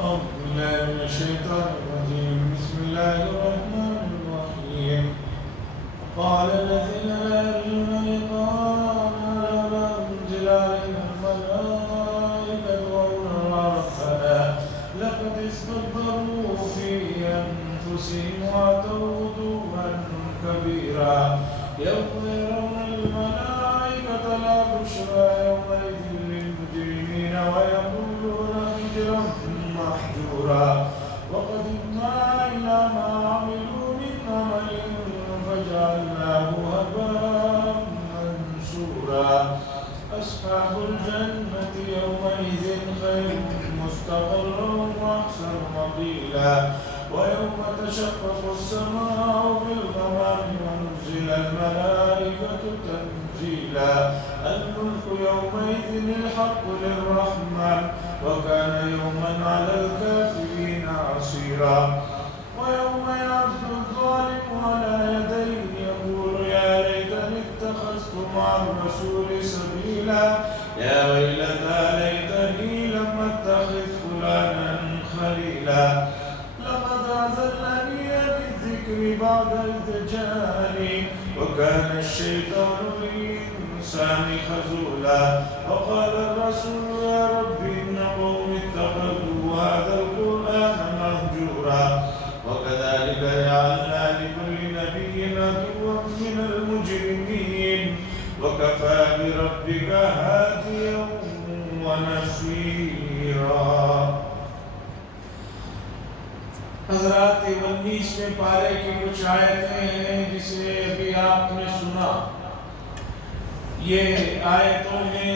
أعوذ بالله من الشيطان الرجيم بسم الله الرحمن الرحيم قال الذين لا يرجون لقاءنا لولا أنزل علينا الملائكة أو ربنا لقد استكبروا في أنفسهم وعتوا عتوا كبيرا يوم يرون الملائكة لا بشرى يومئذ للمجرمين ويقولون هجرا محجورا وقدمنا إلى ما عملوا من عمل فجعلناه هباء منثورا أصحاب الجنة يومئذ خير مستقرا وأحسن مقيلا ويوم تشقق السماء بالغمام ونزل الملائكة تنزيلا الملك يومئذ الحق للرحمن وكان يوما على الكافرين عسيرا ويوم يعض الظالم على يديه يقول يا ليتني اتخذت مع الرسول سبيلا يا ويلتى ليتني لم اتخذ فلانا خليلا لقد أضلني بالذكر بعد إذ جاءني وكان الشيطان للإنسان خذولا وقال الرسول يا رب إن قوم اتخذوا هذا القرآن مهجورا وكذلك جعلنا لكل نبي عدوا من المجرمين وكفى بربك هاديا ونصيرا. حضرات 19ویں پارے کی کچھ آیتیں ہیں جسے ابھی آپ نے سنا. یہ آیتوں میں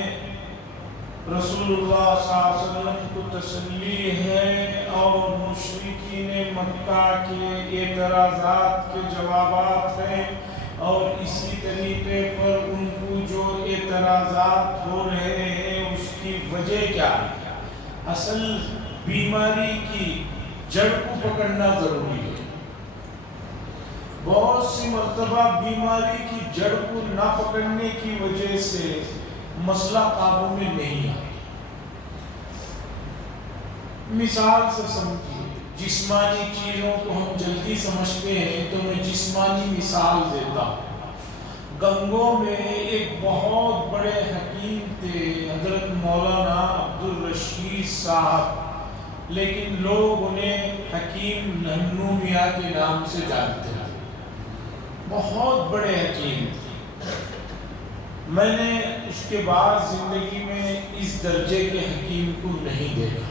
رسول اللہ صلی اللہ علیہ وسلم کو تسلی ہے اور مشرکین مکہ کے اعتراضات کے جوابات ہیں اور اسی طریقے پر ان کو جو اعتراضات ہو رہے ہیں اس کی وجہ کیا ہے. اصل بیماری کی جڑ کو پکڑنا ضروری ہے. بہت سی مرتبہ بیماری کی جڑ کو نہ پکڑنے کی وجہ سے مسئلہ قابو میں نہیں آتا. مثال سے سمجھیے, جسمانی چیزوں کو ہم جلدی سمجھتے ہیں تو میں جسمانی مثال دیتا ہوں. گنگوں میں ایک بہت بڑے حکیم تھے حضرت مولانا عبدالرشید صاحب, لیکن لوگ انہیں حکیم ننھو میاں کے نام سے جانتے ہیں. بہت بڑے حکیم تھے. میں نے اس کے بعد زندگی میں اس درجے کے حکیم کو نہیں دیکھا.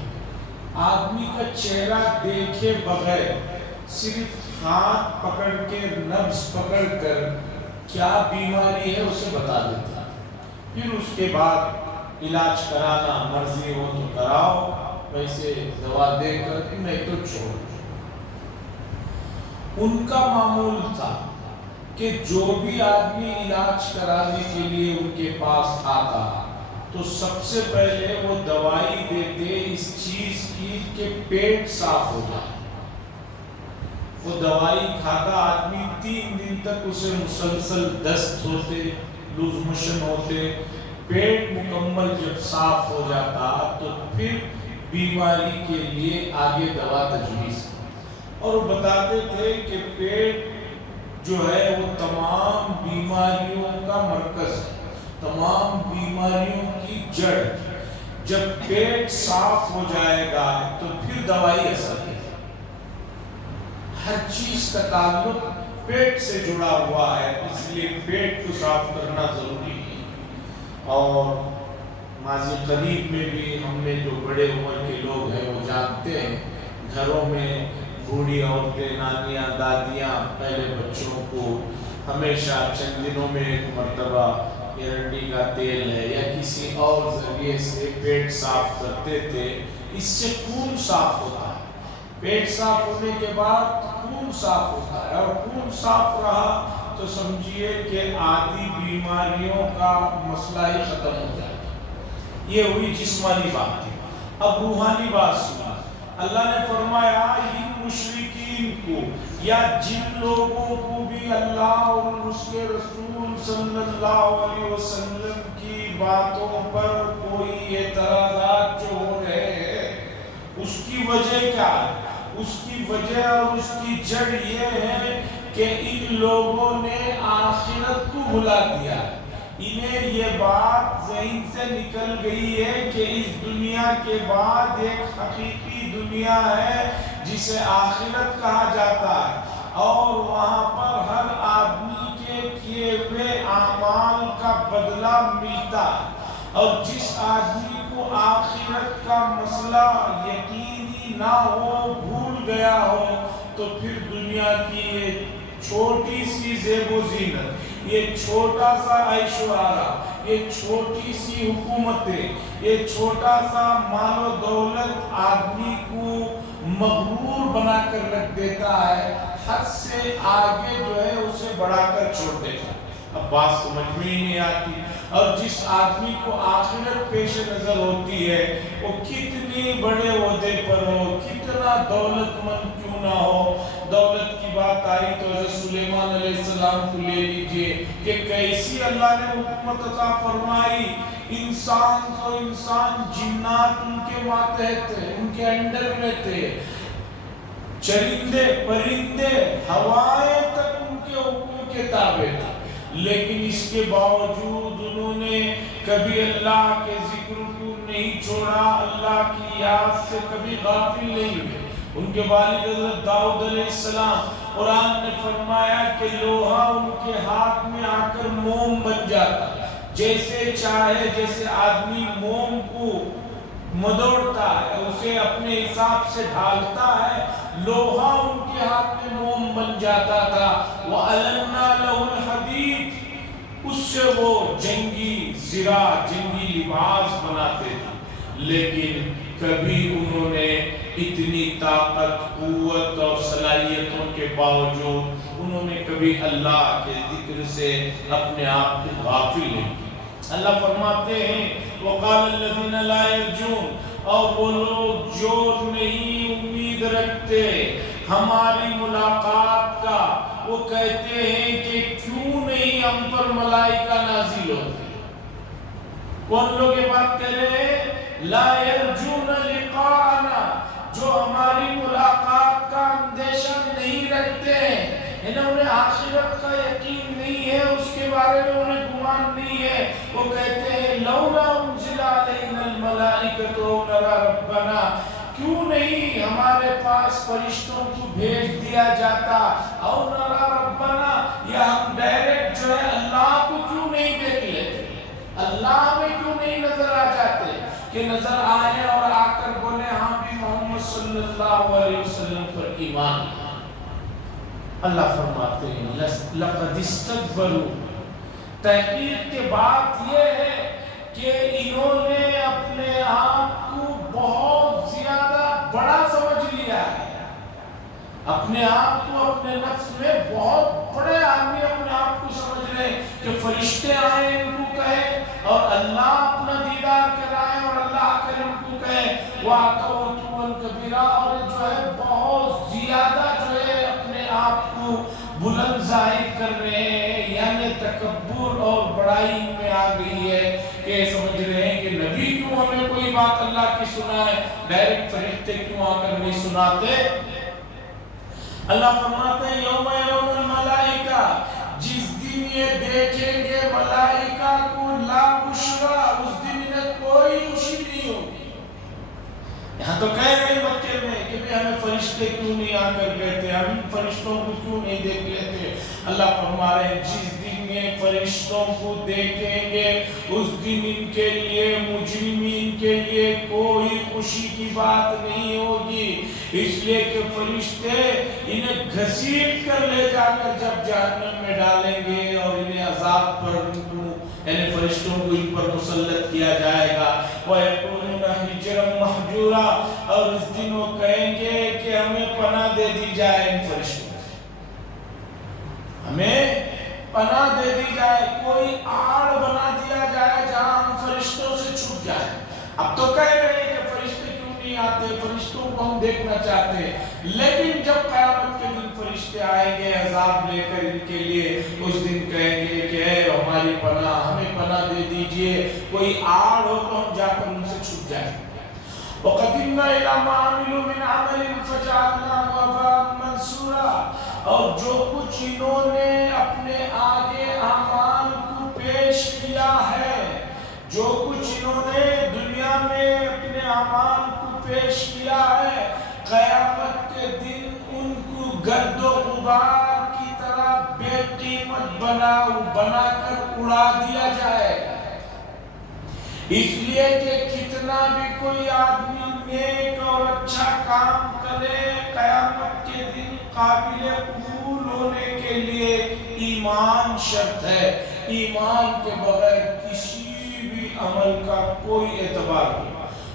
آدمی کا چہرہ دیکھے بغیر صرف ہاتھ پکڑ کے نبض پکڑ کر کیا بیماری ہے اسے بتا دیتا. پھر اس کے بعد علاج کرانا مرضی ہو تو کراؤ, ویسے دوا دے کر نہیں تو چھوڑ. ان کا معمول تھا کہ جو بھی آدمی علاج کرانے کے لیے ان کے پاس آتا تو سب سے پہلے وہ دوائی دیتے اس چیز کی کہ پیٹ صاف ہو جائے. وہ دوائی کھاتا آدمی 3 دن تک اسے مسلسل دست ہوتے, لوز موشن ہوتے. پیٹ مکمل جب صاف ہو جاتا تو پھر بیماری کے لیے آگے دوا تجویز. اور وہ بتاتے تھے کہ پیٹ جو ہے وہ تمام بیماریوں کا مرکز ہے, تمام بیماریوں کی جڑ. جب پیٹ صاف ہو جائے گا تو پھر دوائی اثر کرے. ہر چیز کا تعلق پیٹ سے جڑا ہوا ہے, اس لیے پیٹ کو صاف کرنا ضروری ہے. اور ماضی قریب میں بھی ہم نے جو بڑے عمر کے لوگ ہیں وہ جانتے ہیں, گھروں میں بوڑھی عورتیں, نانیاں, دادیاں پہلے بچوں کو ہمیشہ چند دنوں میں ایک مرتبہ ارنڈی کا تیل ہے یا کسی اور ذریعے سے پیٹ صاف کرتے تھے. اس سے خون صاف ہوتا ہے. پیٹ صاف ہونے کے بعد خون صاف ہوتا ہے, اور خون صاف رہا تو سمجھیے کہ آدھی بیماریوں کا مسئلہ ہی ختم ہو جائے. یہ ہوئی جسمانی بات. اب روحانی بات سنا. اللہ نے فرمایا ان مشرکین کو یا جن لوگوں کو بھی اللہ اور اس کے رسول صلی اللہ علیہ وسلم کی باتوں پر کوئی اعتراضات جو ہو رہے ہیں اس کی کی وجہ کیا ہے؟ اس کی وجہ اور اس کی جڑ یہ ہے کہ ان لوگوں نے آخرت کو بھلا دیا، انہیں یہ بات ذہن سے نکل گئی ہے کہ اس دنیا کے بعد ایک حقیقی دنیا ہے جسے آخرت کہا جاتا ہے، اور وہاں پر ہر آدمی کے کیے ہوئے اعمال کا بدلہ ملتا ہے، اور جس آدمی کو آخرت کا مسئلہ یقینی نہ ہو، بھول گیا ہو، تو پھر دنیا کی یہ چھوٹی سی زیب و زینت، یہ چھوٹا سا عیش و آرام، یہ چھوٹی سی حکومتیں، یہ چھوٹا سا مال و دولت آدمی کو مغرور بنا کر رکھ دیتا ہے، حد سے آگے جو ہے اسے بڑھا کر چھوڑ دیتا ہے۔ اب بات سمجھ میں ہی نہیں آتی، اور جس آدمی کو آخرت پیش نظر ہوتی ہے، وہ کتنی بڑے عہدے پر ہو، کتنا دولت مند کیوں نہ ہو، دولت کی بات آئی تو حضرت سلیمان علیہ السلام کو لے لیجئے کہ کیسی اللہ نے حکومت عطا فرمائی، انسان تو انسان، جنات ان کے ماتحت تھے، ان کے انڈر میں تھے، چرندے پرندے ہوائیں تک ان کے حکم کے تابع تھے، لیکن اس کے باوجود انہوں نے کبھی اللہ کے ذکر کو نہیں چھوڑا، اللہ کی یاد سے کبھی غافل نہیں ہوئے۔ ان کے والد حضرت داؤد علیہ السلام، قرآن نے فرمایا کہ لوہا ان کے ہاتھ میں آ کر موم بن جاتا، جیسے چاہے، جیسے آدمی موم کو مدوڑتا ہے، اسے اپنے حساب سے ڈھالتا ہے، لوہا ان کے ہاتھ میں موم بن جاتا تھا۔ وَأَلَنَّا لَهُ الْحَدِيدِ، اس سے وہ جنگی زرہ، جنگی لباس بناتے تھے، لیکن کبھی انہوں نے اتنی طاقت، قوت اور صلاحیتوں کے باوجود انہوں نے کبھی اللہ کے ذکر سے اپنے آپ کو غافل نہیں کیا۔ اللہ فرماتے ہیں وَقَالَ الَّذِينَ لَا يَرْجُونَ، اور وہ لوگ جو نہیں امید رکھتے ہماری ملاقات کا، وہ کہتے ہیں کہ کیوں نہیں ہم پر ملائکہ نازل ہوتے۔ کون لوگ یہ بات کہہ رہے ہیں؟ لا یرجون لقاءنا، جو ہماری ملاقات کا اندیشہ نہیں رکھتے ہیں، انہیں آخرت کا یقین نہیں ہے، اس کے بارے میں انہیں گمان نہیں ہے، وہ کہتے ہیں لولا انزل علینا الملائکۃ نرى ربنا، کیوں نہیں ہمارے پاس فرشتوں کو بھیج دیا جاتا، او نرى ربنا، یا ہم ڈائریکٹ جو ہے اللہ کو کیوں نہیں دیکھ لیتے، اللہ میں کیوں نہیں نظر آ جاتے کہ نظر آئے اور آ کر بولے ہاں بھی محمد صلی اللہ علیہ وسلم پر ایمان۔ اللہ فرماتے ہیں لَقَدِ اسْتَكْبَرُوا، تحقیق کے بات یہ ہے کہ انہوں نے اپنے آپ کو بہت زیادہ بڑا سمجھ لیا ہے، اپنے آپ کو اپنے نفس میں بہت بڑے آدمی اپنے آپ کو سمجھ رہے کہ فرشتے آئے ان کو کہے اور اللہ اپنا دیدار کرائے اور اللہ کر ان کو کہے وَعْتَوْا عُتُوًّا كَبِيرًا، اور جو ہے بہت زیادہ جو ہے اپنے آپ کو بلند ظاہر کر رہے ہیں، یعنی تکبر اور بڑائی میں آ گئی ہے کہ سمجھ رہے ہیں کہ نبی کیوں ہمیں کوئی بات اللہ کی سنائے، ڈائریکٹ فرشتے کیوں آ کر نہیں سناتے۔ اللہ فرماتے ہیں یوم یرون الملائکہ، جس دن یہ دیکھیں گے ملائکہ کو، لا بشرا، اس دن انہیں کوئی خوشی نہیں ہوگی۔ یہاں تو کہہ رہے ہیں مکے میں کہ ہمیں فرشتے کیوں نہیں آ کر کہتے، ہم فرشتوں کو کیوں نہیں دیکھ لیتے۔ اللہ فرما رہے ہیں جس دن یہ فرشتوں کو دیکھیں گے، اس دن ان کے لیے، مجرمین کے لیے کوئی خوشی کی بات نہیں ہوگی، اس لیے کہ فرشتے انہیں گھسیٹ کر لے جا کر جب جہنم میں ڈالیں گے اور انہیں عذاب پر ان کو، یعنی فرشتوں کو ان پر مسلط کیا جائے گا۔ وَيَقُولُونَ حِجْرًا مَحْجُورًا، اور اس دن وہ کہیں گے کہ ہمیں پناہ دے دی جائے، ان فرشتوں ہمیں پناہ دے دی جائے، کوئی آڑ بنا دیا جائے جہاں ہم فرشتوں سے چھپ جائیں۔ اب تو کہہ رہے ہیں کہ فرشتے کیوں نہیں آتے، فرشتوں کو ہم دیکھنا چاہتے ہیں، لیکن جب قیامت کے دن فرشتے آئیں گے عذاب لے کر ان کے لیے، اس دن کہیں گے کہ اے ہماری پناہ، ہمیں پناہ دے دیجئے، کوئی آڑ ہو تو ہم جا کر ان سے چھپ جائیں۔ وَقَدِمْنَا إِلَىٰ مَا عَمِلُوا مِنْ عَمَلٍ فَجَعَلْنَاهُ هَبَاءً مَنْثُورًا۔ اور جو کچھ انہوں نے اپنے آگے اعمال کو پیش کیا ہے، جو کچھ انہوں نے دنیا میں اپنے اعمال کو پیش کیا ہے، قیامت کے دن ان کو گرد و غبار کی طرح بے قیمت بنا کر اڑا دیا جائے گا۔ اس لیے کہ کتنا بھی کوئی آدمی نیک اور اچھا کام کرے، قیامت کے دن قابل قبول ہونے کے لیے ایمان شرط ہے۔ ایمان کے بغیر کسی بھی عمل کا کوئی اعتبار نہیں۔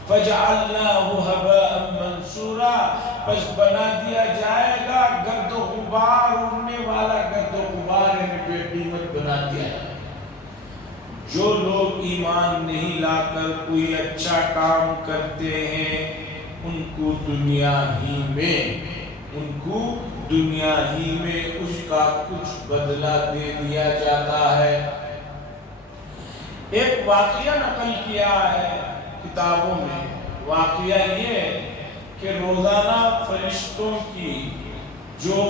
فَجَعَلْنَاهُ هَبَاءً مَنْثُورًا، پس بنا دیا جائے گا گرد و غبار، اڑنے والا گرد و غبار، انہیں بے قیمت بنا دیا جائے گا۔ جو لوگ ایمان نہیں لا کر کوئی اچھا کام کرتے ہیں، ان کو دنیا ہی میں اس کا کچھ بدلہ دے دیا جاتا ہے۔ ایک واقعہ نقل کیا ہے کتابوں میں، واقعہ یہ ہے کہ روزانہ فرشتوں کی جو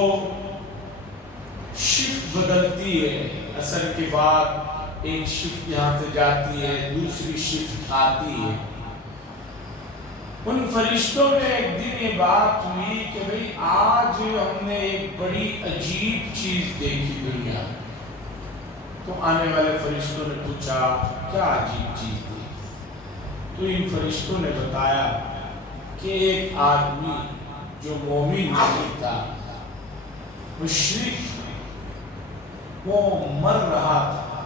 شفٹ بدلتی ہے، عصر کے بعد ایک شفٹ یہاں سے جاتی ہے، دوسری شفٹ آتی ہے، ان فرشتوں میں ایک دن یہ بات ہوئی کہ بھئی آج ہم نے ایک بڑی عجیب چیز دیکھی دنیا میں۔ تو آنے والے فرشتوں نے پوچھا کیا عجیب چیز دیکھی؟ تو ان فرشتوں نے بتایا کہ ایک آدمی جو مومن نہیں تھا، مشرک، وہ مر رہا تھا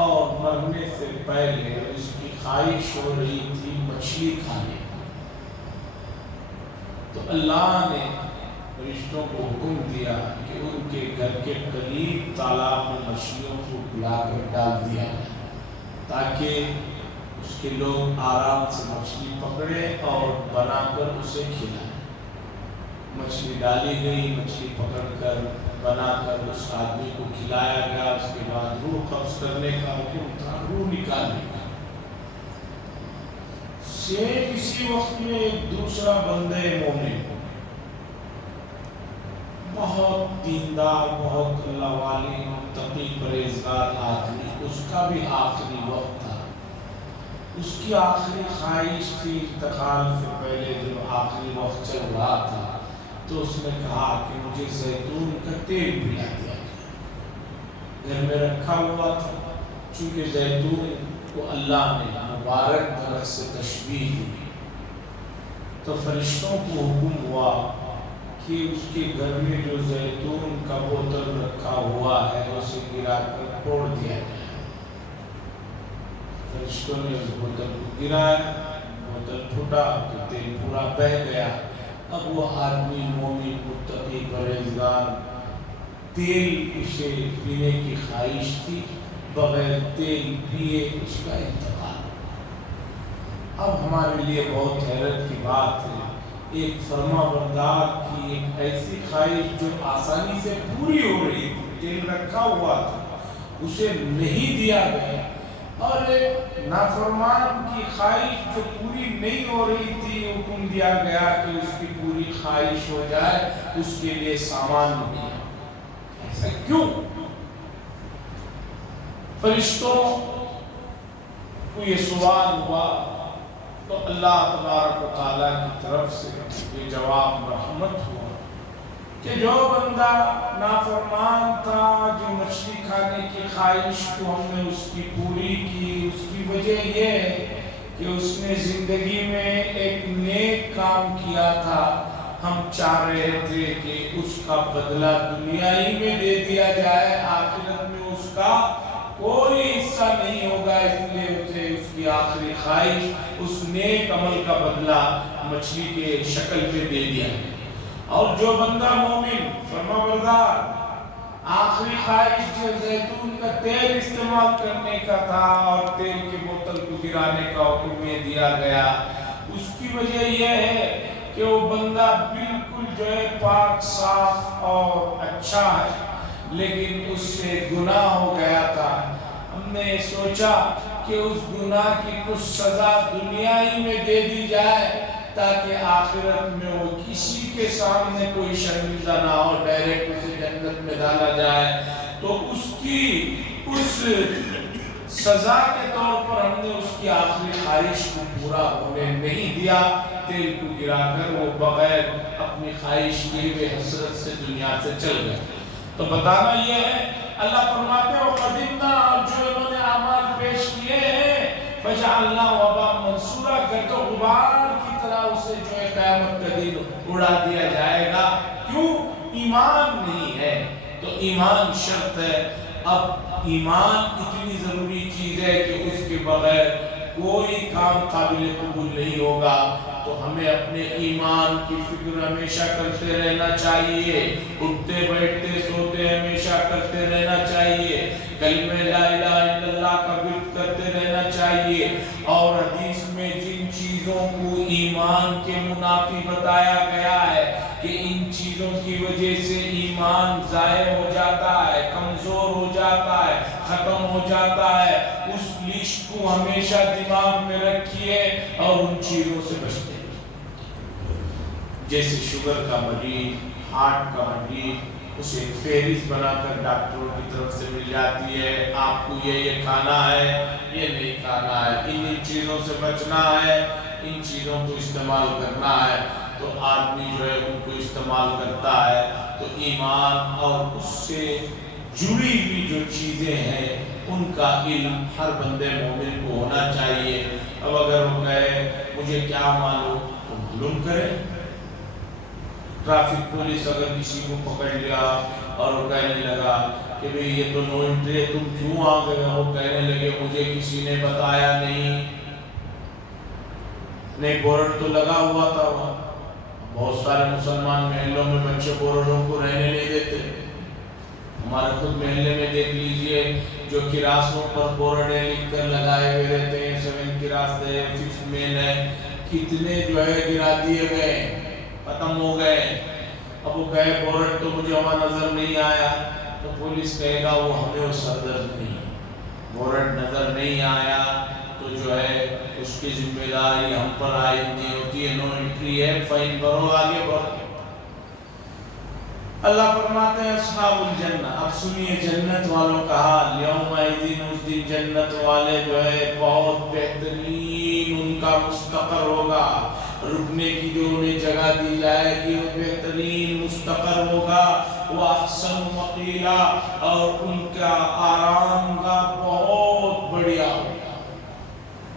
اور مرنے سے پہلے اس کی خواہش ہو رہی تھی مچھلی کھانے۔ تو اللہ نے فرشتوں کو حکم دیا کہ ان کے گھر کے قریب تالاب میں مچھلیوں کو پلا کر ڈال دیا جائے تاکہ اس کے لوگ آرام سے مچھلی پکڑیں اور بنا کر اسے کھلائیں۔ مچھلی ڈالی گئی، مچھلی پکڑ کر بنا کر اس آدمی کو کھلایا گیا۔ اس کے بعد روح قبض کرنے کا حکم تھا، روح نکالنے کا۔ اسی وقت میں ایک دوسرا بندہ مومن، بہت دیندار، بہت اللہ والی، متقی، پرہیزگار آدمی، اس کا بھی آخری وقت تھا۔ اس کی آخری خواہش تھی انتقال سے پہلے، جب آخری وقت چل رہا تھا تو اس نے کہا کہ مجھے زیتون کا تیل پلا دیا جائے۔ گھر میں رکھا ہوا تھا، چونکہ زیتون کو اللہ نے مبارک درخت سے تشبیہ دی، تو فرشتوں کو حکم ہوا کہ اس کے گھر میں جو زیتون کا بوتل رکھا ہوا ہے اسے گرا کر توڑ دیا جائے۔ فرشتوں نے اس بوتل کو گرایا، بوتل پھٹا تو تیل پورا بہہ گیا۔ اب وہ آدمی مومن، متقی، پرہیزگار، تیل اسے پینے کی خواہش تھی، بغیر تیل پیے اس کا انتقال۔ اب ہمارے لیے بہت حیرت کی بات ہے، ایک فرما بردار کی ایک ایسی خواہش جو آسانی سے پوری ہو رہی تھی، تیل رکھا ہوا تھا، اسے نہیں دیا گیا، اور ایک نافرمان کی خواہش جو پوری نہیں ہو رہی تھی، حکم دیا گیا کہ اس کی پوری خواہش ہو جائے، اس کے لیے سامان مہیا۔ ایسا کیوں؟ فرشتوں کو یہ سوال ہوا تو اللہ تبارک و تعالیٰ کی طرف سے یہ جواب مرحمت ہوا کہ جو بندہ نافرمان تھا، جو مچھلی کھانے کی خواہش کو ہم نے اس کی پوری کی، اس کی وجہ یہ ہے کہ اس نے زندگی میں ایک نیک کام کیا تھا۔ ہم چاہ رہے تھے کہ اس کا بدلہ دنیا ہی میں دے دیا جائے، آخرت میں اس کا کوئی حصہ نہیں ہوگا، اس لیے اسے اس کی آخری خواہش، اس نیک عمل کا بدلہ مچھلی کے شکل میں دے دیا۔ اور جو بندہ مومن، فرمانبردار، آخری خواہش جو زیتون کا تیل استعمال کرنے کا تھا اور تیل کی بوتل کو گرانے کا حکم دیا گیا، اس کی وجہ یہ ہے کہ وہ بندہ بالکل جو ہے پاک، صاف اور اچھا ہے، لیکن اس سے گناہ ہو گیا تھا۔ ہم نے سوچا کہ اس گناہ کی کچھ سزا دنیا ہی میں دے دی جائے تاکہ آخرت میں وہ کسی کے سامنے کوئی شرمندہ نہ ہو، ڈائریکٹ اسے جنت میں ڈالا جائے، تو اس کی اس سزا کے طور پر ہم نے اس کی آخری خواہش کو پورا ہونے نہیں دیا، تیل کو گرا کر وہ بغیر اپنی خواہش کیے ہوئے حسرت سے دنیا سے چل گئے۔ تو بتانا یہ ہے، اللہ فرماتے ہیں وَقَدِمْنَا، اور جو انہوں نے اعمال پیش کیے ہیں فَجَعَلْنَا وَبَاءً مَنْثُورًا، گرد و غبار کی طرح اسے جو ہے قیامت کا دن اڑا دیا جائے گا۔ کیوں؟ ایمان نہیں ہے، تو ایمان شرط ہے۔ اب ایمان اتنی ضروری چیز ہے کہ اس کے بغیر کوئی کام قابل قبول نہیں ہوگا، تو ہمیں اپنے ایمان کی فکر ہمیشہ کرتے رہنا چاہیے، اٹھتے بیٹھتے سوتے ہمیشہ کرتے رہنا چاہیے، کلمہ لا الہ الا اللہ کا ورد کرتے رہنا چاہیے، اور حدیث میں جن چیزوں کو ایمان کے منافی بتایا گیا ہے کہ ان چیزوں کی وجہ سے ایمان ضائع ہو جاتا ہے، کمزور ہو جاتا ہے، ختم ہو جاتا ہے، اس لسٹ کو ہمیشہ دماغ میں رکھیے اور ان چیزوں سے بچتے ہیں۔ جیسے شوگر کا مریض، ہارٹ کا مریض، اسے ایک فہرست بنا کر ڈاکٹروں کی طرف سے مل جاتی ہے، آپ کو یہ کھانا ہے، یہ نہیں کھانا ہے، ان چیزوں سے بچنا ہے، ان چیزوں کو استعمال کرنا ہے، تو آدمی جو ہے ان کو استعمال کرتا ہے۔ تو ایمان اور اس سے جڑی ہوئی جو چیزیں ہیں ان کا علم ہر بندے مومن کو ہونا چاہیے۔ اب اگر وہ کہے مجھے کیا معلوم، تو معلوم کرے۔ ٹریفک پولیس اگر کسی کو پکڑ لیا اور وہ کہنے لگا کہ بھئی یہ تو نو انٹری ہے، تم کیوں آ گئے ہو، کہنے لگے مجھے کسی نے بتایا نہیں بورڈ تو لگا ہوا تھا وہاں۔ بہت سارے مسلمان محلوں میں بچے بورڈوں کو رہنے نہیں دیتے، ہمارے خود محلے میں دیکھ لیجئے جو کراسوں پر بورڈیں لکھ کر لگائے ہوئے رہتے ہیں، 7 کراس ہے، 5 مین ہے، کتنے جو ہے گرا دیے گئے، ختم ہو گئے۔ اب وہ کہے بورڈ تو مجھے وہاں نظر نہیں آیا، تو پولیس کہے گا وہ ہمیں سردرد نہیں، بورڈ نظر نہیں آیا تو جو ہے اس کی ذمہ داری ہم پر عائد نہیں ہوتی ہے، نو انٹری ہے، فائن بھرو، آگے بڑھو۔ اللہ فرماتے ہیں اصحاب الجنہ، اب سنیے جنت والوں کا حال، یومئذ، اس دن جنت والے جو ہے بہت بہترین ان کا مستقر ہوگا، رکنے کی جو انہیں جگہ دی جائے گی وہ بہترین مستقر ہوگا، وہ احسن مقیلا، اور ان کا آرام گاہ بہت بڑھیا ہوگا۔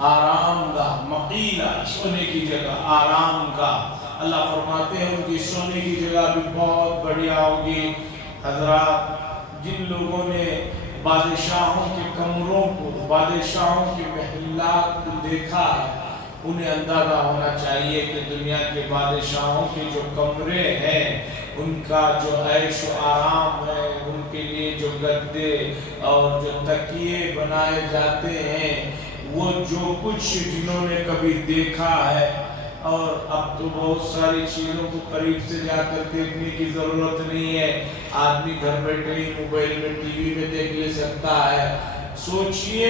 آرام گاہ، مقیلا سونے کی جگہ، آرام گاہ، اللہ فرماتے ہیں ان کی سونے کی جگہ بھی بہت بڑھیا ہوگی۔ حضرات، جن لوگوں نے بادشاہوں کے کمروں کو، بادشاہوں کے محلات کو دیکھا ہے، انہیں اندازہ ہونا چاہیے کہ دنیا کے بادشاہوں کے جو کمرے ہیں، ان کا جو عیش و آرام ہے، ان کے لیے جو گدے اور جو تکیے بنائے جاتے ہیں، وہ جو کچھ جنہوں نے کبھی دیکھا ہے، اور اب تو بہت ساری چیزوں کو قریب سے جا کر دیکھنے کی ضرورت نہیں ہے، آدمی گھر بیٹھے ہی موبائل میں ٹی وی میں دیکھ لے سکتا ہے۔ سوچئے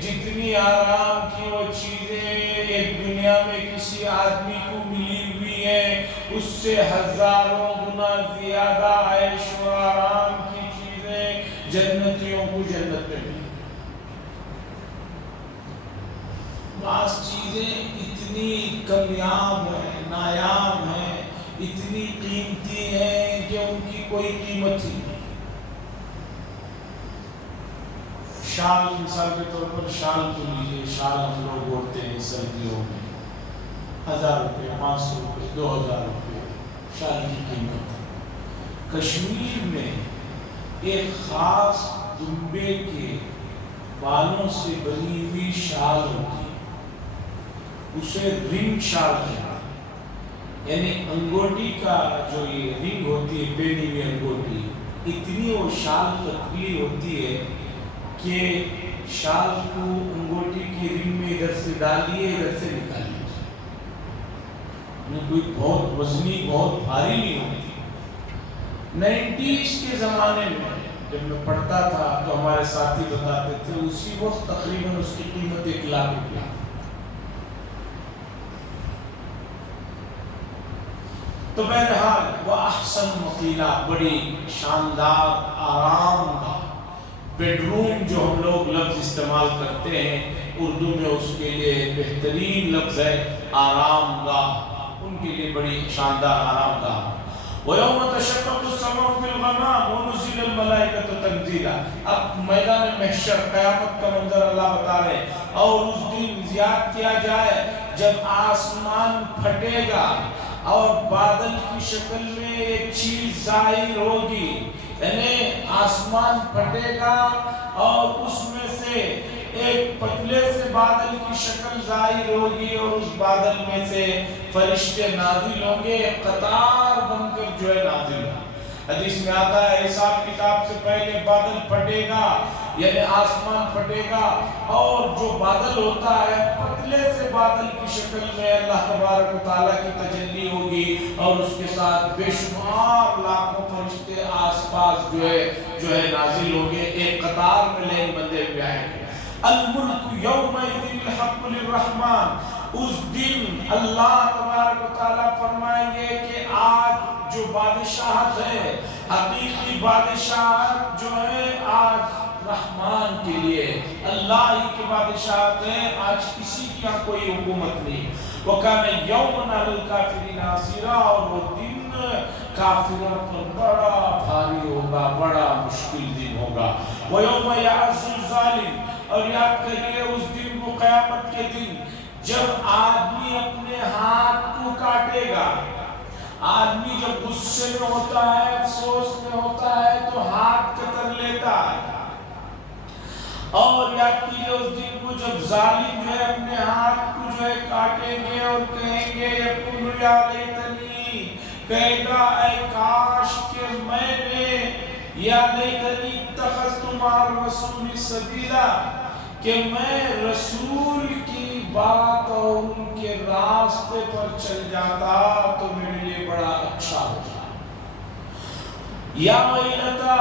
جتنی آرام کی وہ چیزیں ایک دنیا میں کسی آدمی کو ملی ہوئی ہیں، اس سے ہزاروں گنا زیادہ عیش و آرام کی چیزیں جنتیوں کو جنت میں ملی۔ بعض چیزیں اتنی کمیاب ہیں، نایاب ہیں، اتنی قیمتی ہیں کہ ان کی کوئی قیمت ہی نہیں۔ شال مثال کے طور پر شال کو لیجیے، شال ہم لوگ اوڑھتے ہیں سردیوں میں، 1000 روپے، 500 روپے، 2000 روپے شال کی قیمت ہے۔ کشمیر میں ایک خاص دمبے کے بالوں سے بنی ہوئی شال ہوتی ہے، اسے رنگ شال کہتے ہیں، یعنی انگوٹی کا جو یہ رنگ ہوتی ہے، پہنی ہوئی انگوٹی، اتنی وہ شال پتلی ہوتی ہے کہ شال کو انگوٹی کی رنگ میں ادھر سے ڈالیے، ادھر سے نکالیے، کوئی بہت وزنی، بہت بھاری نہیں ہوتی۔ 90s کے زمانے میں جب میں پڑھتا تھا تو ہمارے ساتھی بتاتے تھے اسی وقت تقریباً اس کی قیمت 1,00,000 روپیہ. تو بہرحال وہ احسن مقیلہ، بڑی شاندار آرام کا بیڈ روم جو ہم لوگ لفظ استعمال کرتے ہیں اردو میں اس کے لیے بہترین لفظ ہے آرام گاہ، ان کے لیے بڑی شاندار آرام گاہ. وَيَوْمَ تَشَقَّقُ السَّمَاءُ بِالْغَمَامِ وَنُزِّلَ الْمَلَائِكَةُ تَنزِيلًا. اب میدان محشر قیامت کا منظر اللہ بتا رہے ہیں، اور اس دن یاد کیا جائے جب آسمان پھٹے گا اور بادل کی شکل میں ایک چیز ظاہر ہوگی، یعنی آسمان پھٹے گا اور اس میں سے ایک پتلے سے بادل کی شکل ظاہر ہوگی اور اس بادل میں سے فرشتے نازل ہوں گے، قطار بن کر جو ہے نازل ہوں. حدیث میں آتا ہے حساب کتاب سے پہلے بادل پھٹے گا، یعنی آسمان پھٹے گا، اور جو بادل ہوتا ہے پتلے سے بادل کی شکل میں اللہ تبارک و تعالیٰ کی تجلی ہوگی، اور اس کے ساتھ بے شمار لاکھوں فرشتے آس پاس جو ہے نازل ہوں گے، ایک قطار میں لین بندے ہوئے آئیں گے. الملک یومئذ الحق للرحمن. اس دن اللہ تبارک و تعالیٰ فرمائیں گے کہ آج جو بادشاہت ہے، حقیقی بادشاہت جو ہے آج رحمان کے لیے، اللہ ہی کی بادشاہت ہے، آج کسی کی یہاں کوئی حکومت نہیں. وَكَانَ يَوْمًا عَلَى الْكَافِرِينَ عَسِيرًا. اور وہ دن کافروں پر بڑا بھاری ہوگا، بڑا مشکل دن ہوگا. وَيَوْمَ يَعَزُّ الظَّالِمُ. اور یاد کریے اس دن کو، قیامت کے دن، جب آدمی اپنے ہاتھ کو کاٹے گا. آدمی جب غصے میں ہوتا ہے، افسوس میں ہوتا ہے تو ہاتھ کتر لیتا ہے. اور یاد کیجیے اس دن کو جب ظالم جو ہے اپنے ہاتھ کو جو ہے کاٹیں گے اور کہیں گے یقول یا لیتنی، کہے گا اے کاش کہ میں نے، یا لیتنی اتخذت مع الرسول سبیلا، کہ میں رسول کی بات اور ان کے راستے پر چل جاتا تو میرے لیے بڑا اچھا ہوتا. یا ویلتا،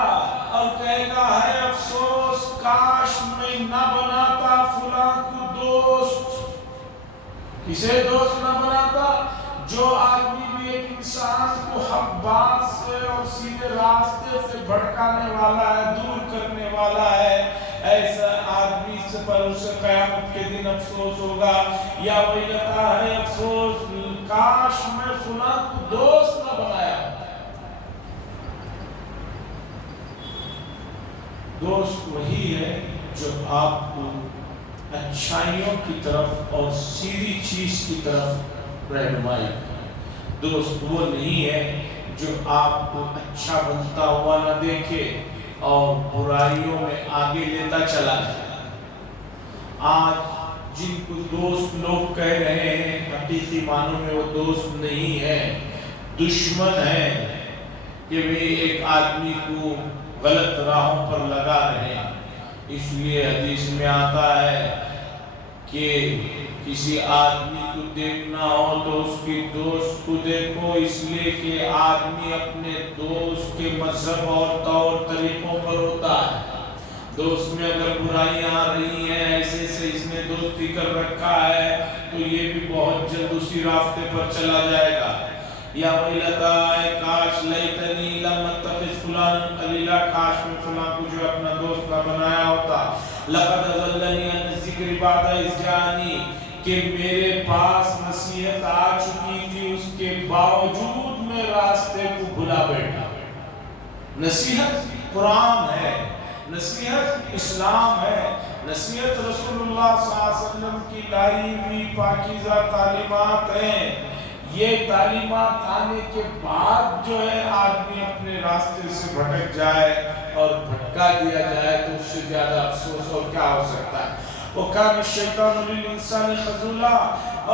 اور کہے گا ہے افسوس، کاش میں نہ بناتا فلاں کو دوست. کسے دوست نہ بناتا؟ جو آدمی بھی ایک انسان کو حق بات سے اور سیدھے راستے سے بھٹکانے والا ہے، دور کرنے والا ہے، ایسا آدمی سے پر اسے قیامت کے دن افسوس ہوگا. یا ویلتا ہے افسوس، کاش میں فلاں کو دوست نہ بنایا. دوست وہی ہے جو آپ کو اچھائیوں کی طرف اور سیدھی چیز کی طرف رہنمائی کرے. دوست وہ نہیں ہے جو آپ کو اچھا بنتا ہوا نہ دیکھے اور برائیوں میں آگے لیتا چلا جائے. آج جن کو دوست لوگ کہہ رہے ہیں، حقیقی معنوں میں وہ دوست نہیں ہے، دشمن ہے، کہ وہ ایک آدمی کو غلط راہوں پر لگا رہے ہیں. اس لیے حدیث میں آتا ہے کہ کسی آدمی کو دیکھنا ہو تو اس کی دوست کو دیکھو، اس لیے کہ آدمی اپنے دوست کے مذہب اور طور طریقوں پر ہوتا ہے. دوست میں اگر برائیاں آ رہی ہیں، ایسے سے اس نے دوستی کر رکھا ہے، تو یہ بھی بہت جلد اسی راستے پر چلا جائے گا. یا ویلتا، اے کاش، لیتنی لم اتخذ فلانا خلیلا، کاش میں فلاں کو جو اپنا دوست نہ بنایا ہوتا. لقد اضلنی عن الذکر بعد اذ جاءنی، کہ میرے پاس نصیحت آ چکی تھی، اس کے باوجود میں راستے کو بھلا بیٹھا. نصیحت قرآن ہے، نصیحت اسلام ہے، نصیحت رسول اللہ صلی اللہ علیہ وسلم کی لائی ہوئی پاکیزہ تعلیمات ہیں. یہ تعلیمات آنے کے بعد جو ہے آدمی اپنے راستے سے بھٹک جائے اور بھٹکا دیا جائے تو اس سے زیادہ افسوس اور کیا ہو سکتا ہے. وَكَانَ الشَّيْطَانُ لِلْإِنسَانِ خَذُولًا.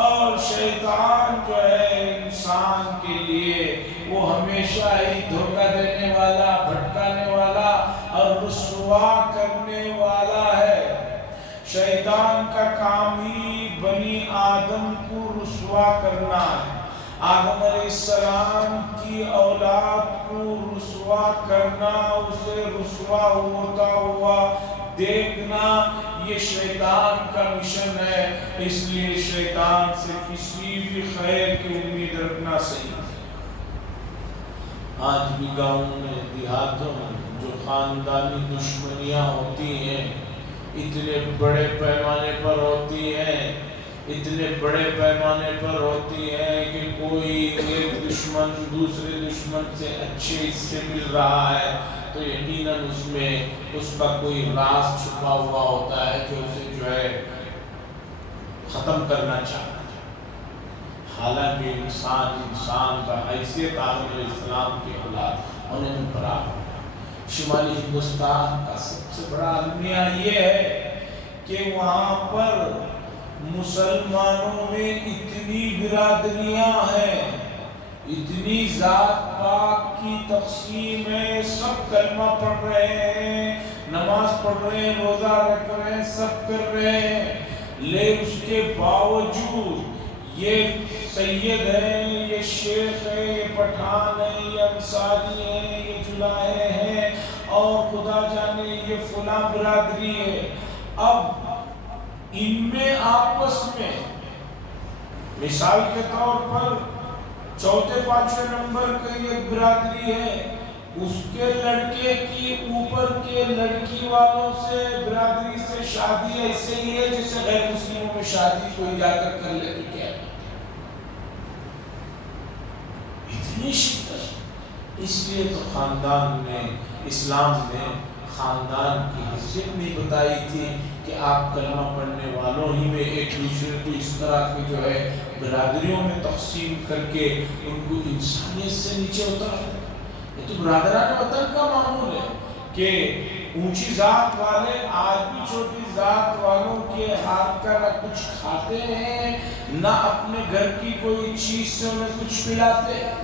اور شیطان جو ہے انسان کے لیے وہ ہمیشہ ہی دھوکہ دینے والا، بھٹکانے والا اور رسوا کرنے والا ہے. شیطان کا کام ہی بنی آدم کو رسوا کرنا ہے. آدم علیہ السلام کی اولاد کو رسوا کرنا، اسے رسوا ہوتا ہوا دیکھنا، یہ شیطان کا مشن ہے، اس لیے شیطان سے کسی بھی خیر کی امید رکھنا صحیح ہے۔ آج بھی گاؤں میں، دیہاتوں میں جو خاندانی دشمنیاں ہوتی ہیں، اتنے بڑے پیمانے پر ہوتی ہیں، اتنے بڑے پیمانے پر ہوتی ہیں کہ کوئی ایک دشمن دوسرے دشمن سے اچھے حصے مل رہا ہے تو یقیناً اس میں اس کا کوئی راز چھپا ہوا ہوتا ہے جو اسے جو ہے ختم کرنا چاہتا ہے۔ حالانکہ انسان کا حیثیت آدم علیہ السلام کے اولاد ہونے میں برابر۔ شمالی ہندوستان کا سب سے بڑا المیہ یہ ہے کہ وہاں پر مسلمانوں میں اتنی برادریاں ہیں، اتنی ذات پات کی تقسیم ہے، سب کلمہ پڑھ رہے ہیں، نماز پڑھ رہے ہیں، روزہ رکھ رہے ہیں، سب کر رہے ہیں، لیکن اس کے باوجود یہ سید ہے، یہ شیخ ہے، یہ پٹھان ہے، یہ انصاری ہے، یہ جلائے ہیں، اور خدا جانے یہ فلاں برادری ہے۔ اب ان میں آپس میں مثال کے طور پر چوتھے پانچویں نمبر کی ایک برادری ہے، اس کے لڑکے کی اوپر کے لڑکی والوں سے برادری سے شادی ایسے ہی ہے جیسے غیر مسلموں میں شادی کوئی جا کر لے تو کیا ہے، اتنی شدت۔ اس لیے تو خاندان نے، اسلام نے خاندان کی حیثیت نہیں بتائی تھی کہ آپ کلمہ پڑھنے والوں ہی میں ایک دوسرے کو اس طرح کی جو ہے برادریوں میں تقسیم کر کے ان کو انسانیت سے نیچے اتار دیں۔ یہ تو برادران وطن کا معمول ہے کہ اونچی ذات والے آج بھی چھوٹی ذات والوں کے ہاتھ کا نہ کچھ کھاتے ہیں، نہ اپنے گھر کی کوئی چیز سے انہیں کچھ پلاتے ہیں۔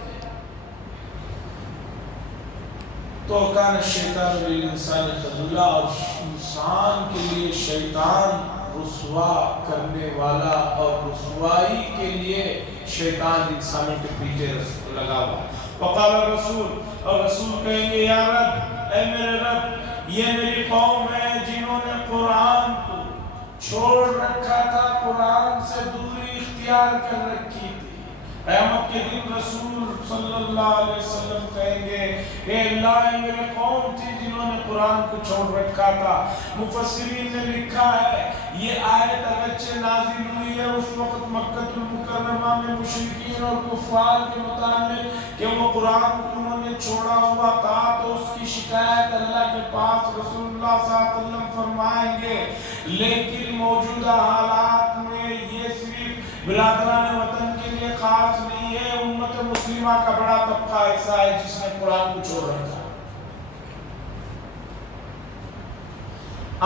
تو کان الشیطان للانسان خذولا، اور انسان کے لیے شیطان رسوا کرنے والا اور رسوائی کے لیے شیطان انسانوں کے پیچھے لگا ہوا۔ وقال رسول، اور رسول کہیں گے یا رب، اے میرے رب، یہ میری قوم ہے جنہوں نے قرآن کو چھوڑ رکھا تھا، قرآن سے دوری اختیار کر رکھی تھی۔ قیامت کے دن رسول صلی اللہ علیہ وسلم کہیں گے اے اللہ، میرے قوم تھی جنہوں نے قرآن کو چھوڑ رکھا تھا۔ مفسرین نے لکھا ہے یہ آیت اگرچہ نازل ہوئی ہے اس وقت مکہ المکرمہ میں مشرکین اور کفار کے متعلق کہ وہ قرآن کو انہوں نے چھوڑا ہوا تھا، تو اس کی شکایت اللہ کے پاس رسول اللہ صلی اللہ علیہ وسلم فرمائیں گے، لیکن موجودہ حالات میں یہ صرف برادران وطن کے لیے خاص نہیں ہے، امت مسلمہ کا بڑا طبقہ ایسا ہے جس نے قرآن کو چھوڑ رکھا۔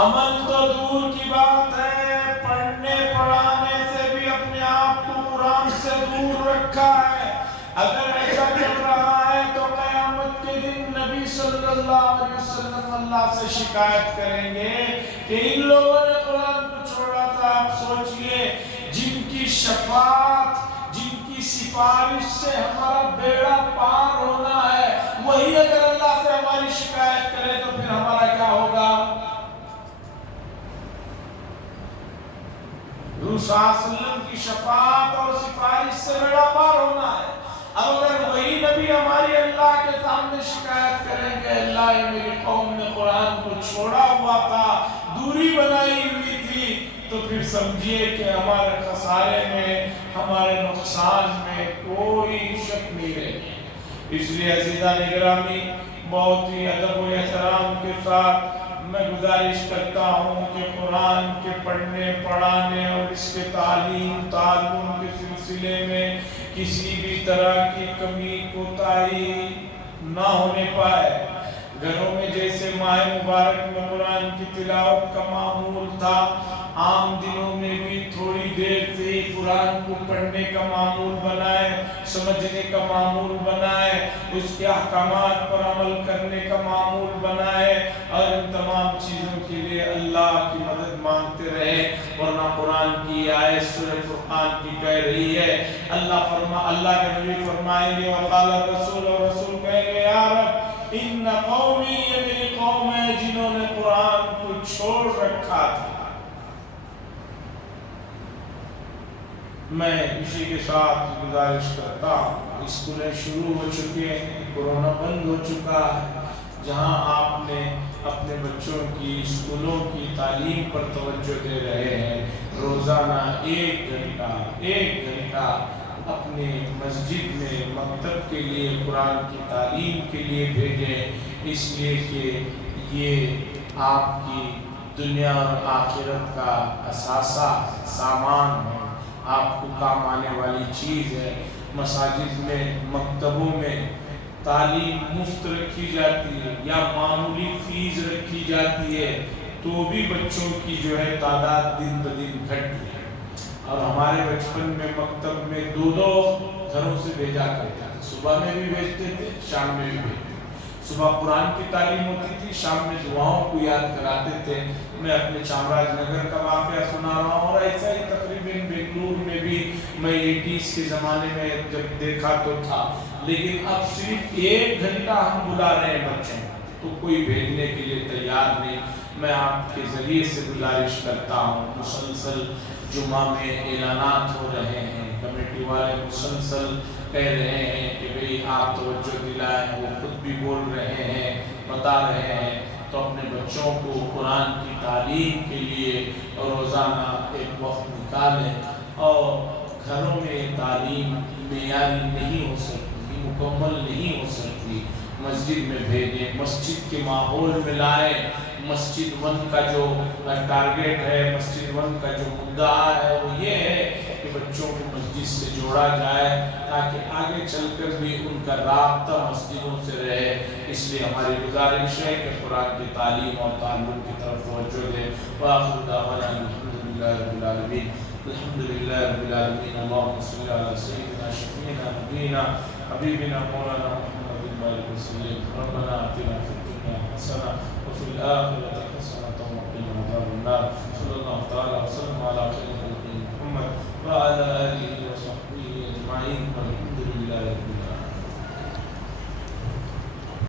عمل تو دور کی بات ہے، پڑھنے پڑھانے سے بھی اپنے آپ کو قرآن سے دور رکھا ہے۔ اگر ایسا چل رہا ہے تو قیامت کے دن نبی صلی اللہ علیہ وسلم اللہ سے شکایت کریں گے کہ ان لوگوں نے قرآن کو چھوڑا تھا۔ آپ سوچئے جن کی شفاعت، جن کی سفارش سے ہمارا بیڑا پار ہونا ہے، وہی اگر اللہ سے ہماری شکایت کرے تو پھر ہمارا کیا ہوگا؟ حضور صلی اللہ علیہ وسلم کی شفاعت اور سفارش سے بیڑا پار ہونا ہے۔ اب اگر وہی نبی ہماری اللہ کے سامنے شکایت کریں گے اللہ، یہ میری قوم نے قرآن کو چھوڑا ہوا تھا، دوری بنائی ہوئی تھی، تو پھر سمجھیے کہ ہمارے خسارے میں، ہمارے نقصان میں کوئی شک نہیں رہے۔ اس لیے عزیزان گرامی، بہت ہی ادب و احترام کے ساتھ میں گزارش کرتا ہوں کہ قرآن کے پڑھنے پڑھانے اور اس کے تعلیم تعلم کے سلسلے میں کسی بھی طرح کی کمی کوتاہی نہ ہونے پائے۔ گھروں میں جیسے ماہ مبارک میں قرآن کی تلاوت کا معمول تھا، عام دنوں میں بھی تھوڑی دیر سے ہی قرآن کو پڑھنے کا معمول بنائے، سمجھنے کا معمول بنائے، اس کے احکامات پر عمل کرنے کا معمول بنائے، اور ان تمام چیزوں کے لیے اللہ کی مدد مانگتے رہے، ورنہ قرآن کی آیت سورہ فرقان کی کہہ رہی ہے، اللہ کے نبی فرمائیں گے وقال الرسول، اور رسول کہیں گے یا رب ان قومی، یہ میری قوم ہے جنہوں نے قرآن کو چھوڑ رکھا تھا۔ میں اسی کے ساتھ گزارش کرتا ہوں، اسکولیں شروع ہو چکے ہیں، کورونا بند ہو چکا ہے، جہاں آپ نے اپنے بچوں کی اسکولوں کی تعلیم پر توجہ دے رہے ہیں، روزانہ ایک گھنٹہ اپنے مسجد میں مکتب کے لیے قرآن کی تعلیم کے لیے بھیجیں، اس لیے کہ یہ آپ کی دنیا اور آخرت کا اثاثہ سامان ہے، آپ کو کام آنے والی چیز ہے۔ مساجد میں، مکتبوں میں تعلیم مفت رکھی جاتی ہے یا معمولی فیس رکھی جاتی ہے تو بھی بچوں کی جو ہے تعداد دن بدن گھٹتی ہے، اور ہمارے بچپن میں مکتب میں دو گھروں سے بھیجا کرتے تھے، صبح میں بھی بھیجتے تھے، شام میں بھی بھیجتے تھے، صبح قرآن کی تعلیم ہوتی تھی، شام میں دعاؤں کو یاد کراتے تھے۔ میں اپنے چامراج نگر کا واقعہ سنا رہا ہوں، اور ایسا ہی تقریباً بنگلور میں بھی میں 80s کے زمانے میں جب دیکھا تو تھا، لیکن اب صرف ایک گھنٹہ ہم بلا رہے ہیں بچوں تو کوئی بھیجنے کے لیے تیار نہیں۔ میں آپ کے ذریعے سے گزارش کرتا ہوں، مسلسل جمعہ میں اعلانات ہو رہے ہیں، کمیٹی والے مسلسل کہہ رہے ہیں کہ بھئی آپ توجہ دلائیں، وہ خود بھی بول رہے ہیں، بتا رہے ہیں، تو اپنے بچوں کو قرآن کی تعلیم کے لیے روزانہ ایک وقت نکالیں، اور گھروں میں تعلیم معیاری نہیں ہو سکتی، مکمل نہیں ہو سکتی، مسجد میں بھیجیں، مسجد کے ماحول میں لائیں۔ مسجد 1 کا جو ٹارگیٹ ہے، مسجد 1 کا جو مدعا ہے وہ یہ ہے کہ بچوں کو مسجد سے جوڑا جائے تاکہ آگے چل کر بھی ان کا رابطہ مسجدوں سے رہے۔ اس لیے ہماری گزارش ہے کہ قرآن کی تعلیم اور تعلم کی طرف توجہ دیں۔ وآخر دعوانا الحمدللہ رب العالمین، الحمدللہ رب العالمین، اللہم صلی علی سیدنا شفیعنا نبینا حبیبنا مولانا محمد بارک وسلم، ربنا آتنا فی الدنیا حسنہ وفی الآخرة حسنة وقنا عذاب النار، صلی اللہ تعالی وسلم علی خیر خلقہ محمد وعلی آلہ وصحبہ اجمعین، والحمدللہ رب العالمین۔